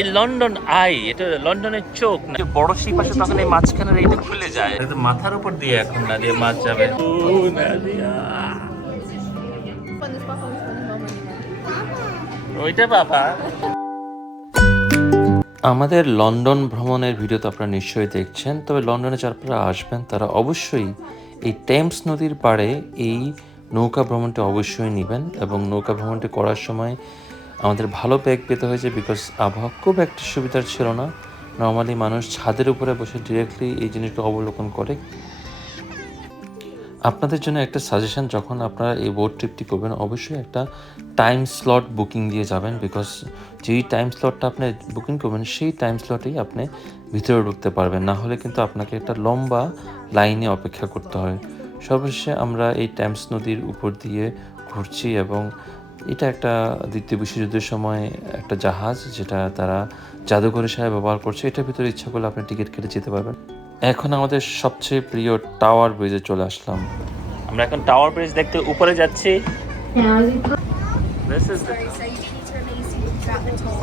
এই London I এটা লন্ডনের চোখ না। যে বড় শিপ আসে তখন এই মাঝখানের এইটা খুলে যায়। এটা মাথার উপর দিয়ে এখন নাদিয়া মাছ যাবে। ওইটা বাবা। আমাদের লন্ডন ভ্রমণের ভিডিও তো আপনারা নিশ্চয়ই দেখছেন তবে লন্ডনে যারা আপনারা আসবেন তারা অবশ্যই এই টেমস নদীর পাড়ে এই নৌকা ভ্রমণটি অবশ্যই নেবেন এবং নৌকা ভ্রমণটি করার সময় আমাদের ভালো ব্যাগ পেতে হয়েছে বিকজ আবহাওয়া খুব একটা সুবিধার ছিল না। নর্মালি মানুষ ছাদের উপরে বসে ডিরেক্টলি এই জিনিসটা অবলোকন করে। আপনাদের জন্য একটা সাজেশন যখন আপনারা এই বোট ট্রিপটি করবেন, অবশ্যই একটা টাইম স্লট বুকিং দিয়ে যাবেন বিকজ যেই টাইম স্লটটা আপনি বুকিং করবেন, সেই টাইম স্লটেই আপনি ভিতরে ঢুকতে পারবেন। না হলে কিন্তু আপনাকে একটা লম্বা লাইনে অপেক্ষা করতে হয়। সর্বশেষে আমরা এই ট্যামস নদীর উপর দিয়ে ঘুরছি এবং এটা একটা দ্বিতীয় বিশ্বযুদ্ধের সময় একটা জাহাজ যেটা তারা জাদুঘর হিসাবে ব্যবহার করছে। এটার ভিতরে ইচ্ছা করলে আপনি টিকিট কেটে যেতে পারবেন। এখন আমাদের সবচেয়ে প্রিয় টাওয়ার ব্রিজে চলে আসলাম। আমরা এখন টাওয়ার ব্রিজ দেখতে উপরে যাচ্ছি.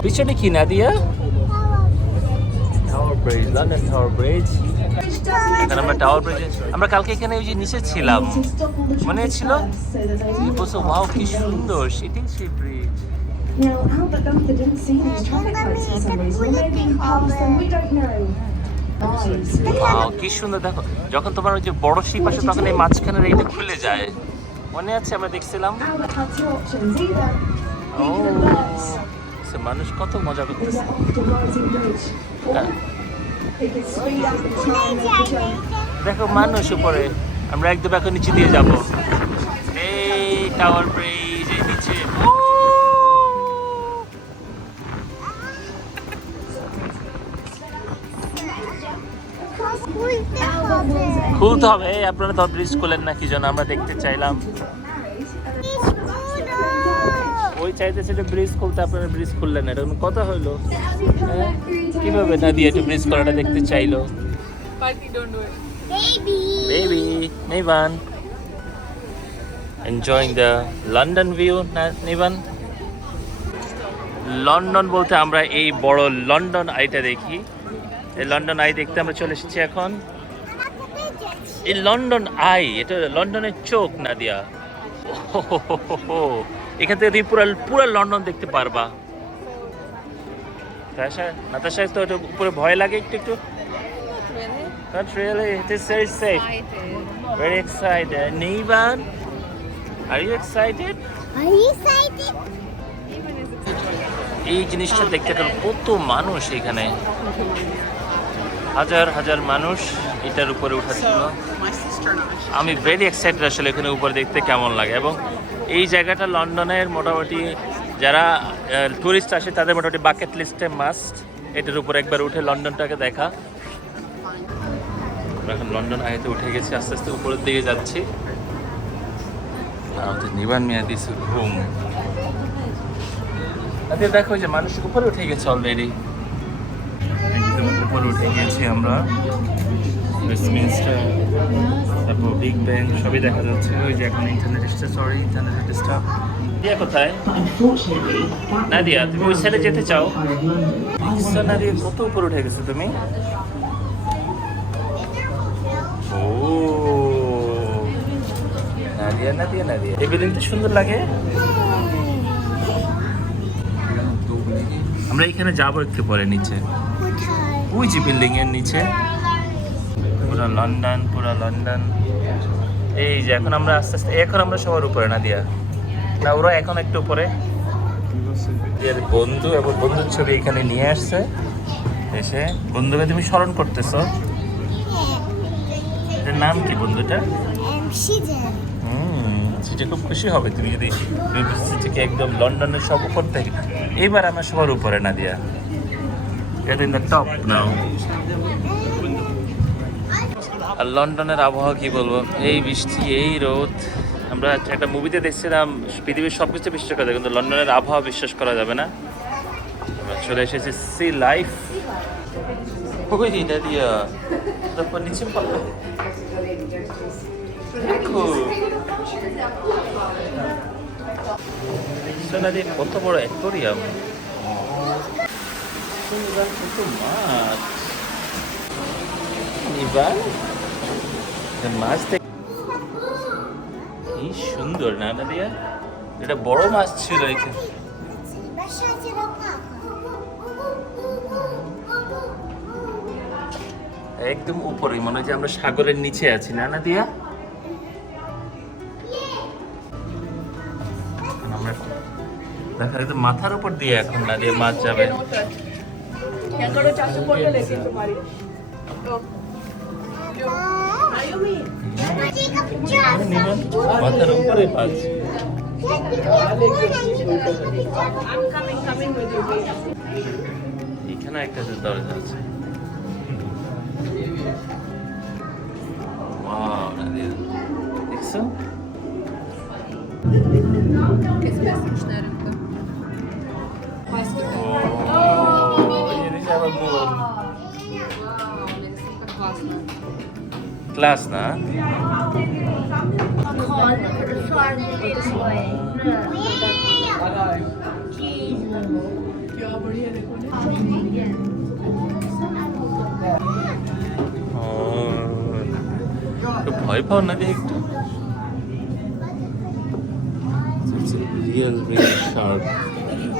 পিছনে কি Nadia? Tower bridge London tower bridge আমরা টাওয়ার ব্রিজে আমরা কালকে এখানে ওই যে ছিলাম। মনে ছিল ওয়াও কি সুন্দর সিটিং সি ব্রিজ কি সুন্দর। দেখো, যখন তোমার ওই যে বড় শিপ আসে তখন এই মাঝখানের এইটা খুলে যায়। মনে আছে, আমরা দেখছিলাম? মানুষ কত মজা করতেছে। দেখো, মানুষ উপরে। আমরা একদম এখন নিচে দিয়ে যাব। এই টাওয়ার ব্রিজ এই নিচে। খুলতে হবে। আপনারা তো ব্রিজ খুলেন না, কি জন্য আমরা দেখতে চাইলাম। ওই চাইতেছে যে ব্রিজ খুলতে, আপনারা ব্রিজ খুললেন এটা কথা হইল? হ্যাঁ? কীভাবে না দিয়ে একটু ব্রিজ করাটা দেখতে চাইলো? Baby, Nivan. Enjoying the London view, না- নিভান লন্ডন বলতে আমরা এই বড় লন্ডন আইটা দেখি। এই লন্ডন আই দেখতে আমরা চলে এসেছি এখন। এই লন্ডন আই এটা লন্ডনের চোখ না দিয়া এখান থেকে তুমি পুরো পুরো লন্ডন দেখতে পারবা। নাতাশা তো একটু উপরে ভয় লাগে একটু একটু Not really. It is very safe. Very excited. Nivan, are you excited? Are you excited? এই জিনিসটা দেখতে গেলে কত মানুষ এখানে হাজার হাজার মানুষ এটার উপরে উঠাচ্ছিল আমি ভেরি এক্সাইটেড আসলে এখানে উপরে দেখতে কেমন লাগে এবং এই জায়গাটা লন্ডনের মোটামুটি যারা টুরিস্ট আসে, তাদের মোটামুটি বাকেট লিস্টে মাস্ট এটার উপরে একবার উঠে লন্ডনটাকে দেখা। এখন লন্ডন আইতে উঠে গেছি, আস্তে আস্তে উপরের দিকে যাচ্ছি। নিবান মিয়া দিছে ঘুম দেখো যে মানুষ উপরে উঠে গেছে অলরেডি উপরে উঠে গেছি আমরা। তারপর বিগ ব্যাং সবই দেখা যাচ্ছে। ওই যে এখন ইন্টারনেট সরি ইন্টারনেট ডিস্টার্ব দিয়া কোথায়? নাদিয়া তুমি ওই সাইডে যেতে চাও? নাদিয়া কত উপরে উঠে গেছে তুমি? ও নাদিয়া নাদিয়া নাদিয়া। এই বিল্ডিংটা সুন্দর লাগে? আমরা এখানে যাব একটু পরে নিচে। ওই যে বিল্ডিং এর নিচে। পুরো লন্ডন পুরো লন্ডন। এই যে এখন আমরা আস্তে আস্তে এখন আমরা সবার উপরে না দিয়া না ওরা এখন একটু এর বন্ধু এবং বন্ধুর ছবি এখানে নিয়ে আসছে। এসে বন্ধুকে তুমি স্মরণ করতেছো? এটার নাম কি বন্ধুটা সেটা খুব খুশি হবে। তুমি যদি থেকে একদম লন্ডনের সব উপর থেকে এইবার আমার সবার উপরে না দিয়া এটা ইন দ্য টপ নাও। আর লন্ডনের আবহাওয়া কি বলব? এই বৃষ্টি এই রোদ। আমরা একটা মুভিতে দেখছিলাম পৃথিবীর সব কিছু বিশ্বাস করা যায় কিন্তু লন্ডনের আবহাওয়া বিশ্বাস করা যাবে না। আমরা চলে এসেছি সি লাইফ তারপর নিচে সোনালি কত বড় অ্যাকোরিয়াম কত মাছ এটা মাছ সুন্দর, না নাদিয়া? এটা বড় মাছ ছিল এখানে। একদম উপরে মনে হয় আমরা সাগরের নিচে আছি, না নাদিয়া? আমরা দেখা যাচ্ছে মাথার উপর দিয়ে এখন না দিয়ে মাছ যাবে। মাথার উপরে মাছ এখানে একটা যে দরজা আছে Wow, Class na? Oh, ভয় পাও না একটু? রিয়েল রিয়েল শার্প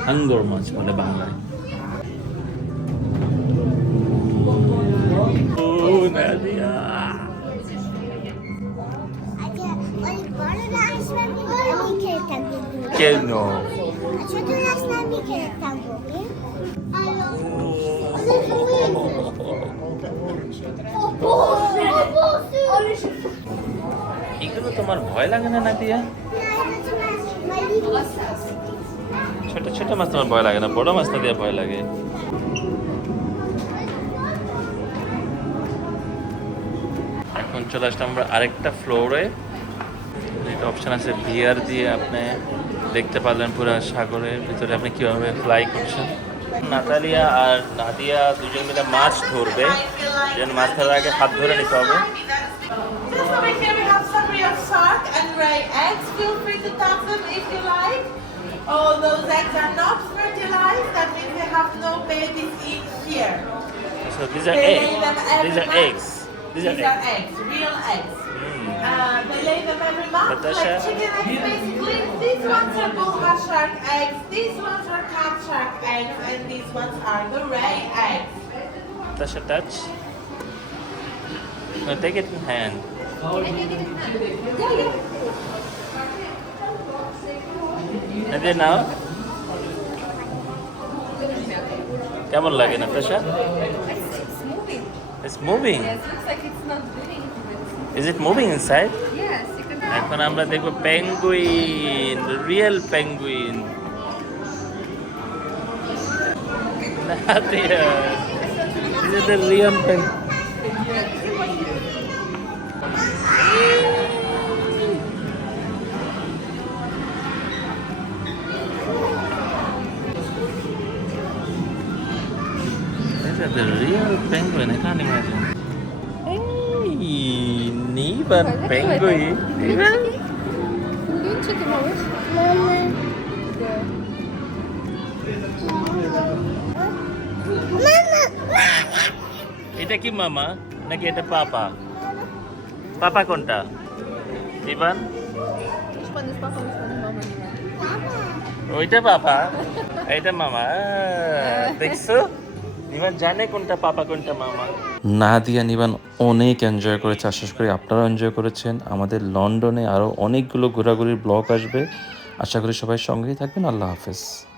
হাঙ্গর মাছ মানে বাংলায়। কেন এগুলো তোমার ভয় লাগে না নাদিয়া ছোট ছোট মাছ তোমার ভয় লাগে না বড় মাছ না দিয়ে ভয় লাগে এখন চলে আসলাম আমরা আরেকটা ফ্লোরে একটা অপশন আছে ভিআর দিয়ে আপনি দেখতে পারলেন পুরো সাগরের ভিতরে আপনি কীভাবে ফ্লাই করছেন নাতালিয়া আর নাদিয়া দুজন মিলে মাছ ধরবে যেন মাছ ধরার আগে হাত ধরে নিতে হবে. Oh. So these are eggs. These are eggs. These are eggs, real eggs. Mm. uh, belay them every month. Like chicken eggs, basically. These ones are bull shark eggs, these ones are cat shark eggs, and these ones are the ray eggs. Natasha, touch. No, take it in hand. And then now? Come on, Lagi Natasha. It's moving. It's moving? Yes, looks like it's not big. Is it moving inside? Yes, you can এখন আমরা দেখব penguin real penguin Nadia, these are the real penguin. These are the real penguin. I can't imagine. Super pengui. Lucu tu mama. Mama. এটা কি মামা নাকি এটা পাপা পাপা কোনটা Ivan ওইটা পাপা এটা মামা দেখছো ইভান জানে কোনটা পাপা কোনটা মামা না দিয়া নিবান অনেক এনজয় করেছে, আশা করি আপনারাও এনজয় করেছেন। আমাদের লন্ডনে আরও অনেকগুলো ঘোরাঘুরির ব্লগ আসবে। আশা করি সবাই সঙ্গেই থাকবেন। আল্লাহ হাফেজ।